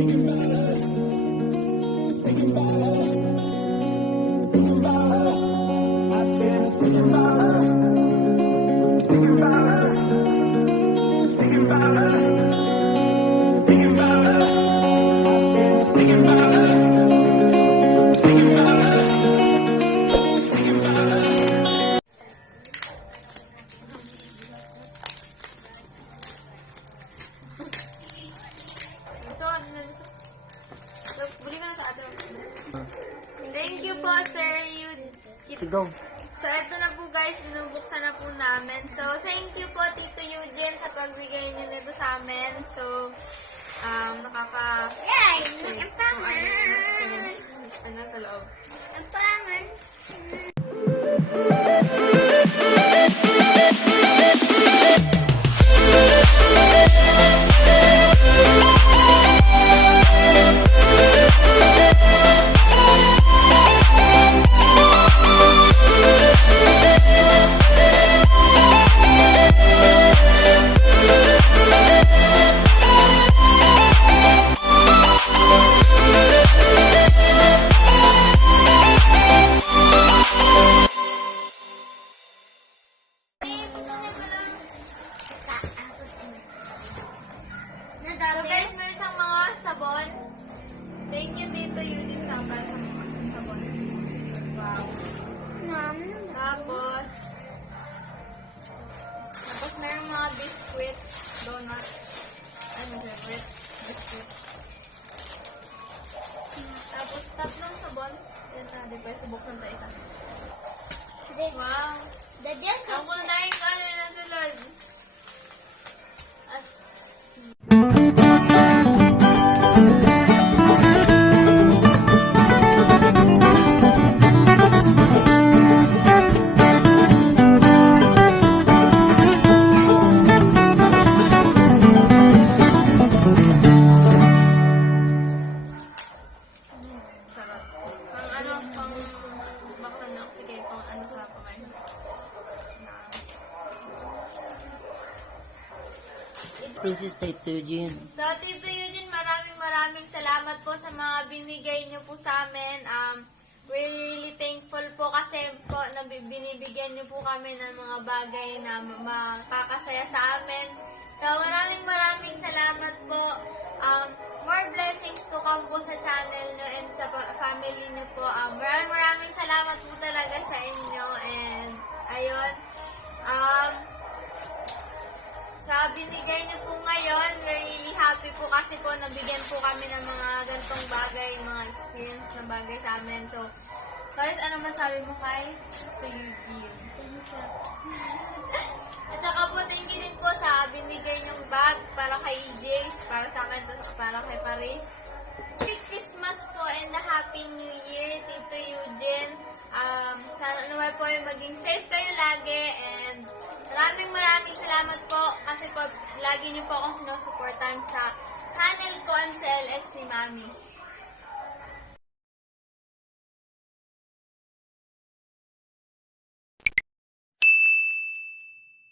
Thank you po, Sir. Go. So, ito na po guys, binubuksan na po namin. So, thank you po, Tito Eugene, sa pagbigay niyo nito sa amin. So, Yay! Ang pangan! Ano sa loob? Ang pangan! So guys, meron siyang mga sabon. Thank you, Tito Eugene, sa para sa mga sabon. Wow. Tapos meron mga biscuit, donut. Ano favorite? Biscuit. Tapos tatlong sabon. Yan na, di ba? Subuksan tayo isa. Wow. Ang kunahin ko ano yung nasulod. Princess Tito Eugene. So, Tito Eugene, maraming salamat po sa mga binigay niyo po sa amin. We're really thankful po kasi po na binibigyan niyo po kami ng mga bagay na makakasaya sa amin. So, maraming salamat po. More blessings to come po sa channel niyo and sa family niyo po. Maraming salamat po talaga sa inyo. And, ayun. Sa binigay niyo po ngayon, we're really happy po kasi po nabigyan po kami ng mga gantong bagay, mga experience na bagay sa amin. So, Paris, ano masabi mo kay Eugene? Thank you. At saka po, thank you din po sa binigay niyong bag para kay EJ, para sa akin, para kay Paris. Merry Christmas po and a Happy New Year, Tito Eugene. Sana naman po ay maging safe kayo lagi and maraming salamat po kasi po lagi niyo po akong sinusuportan sa channel ko and sa LS ni Mami.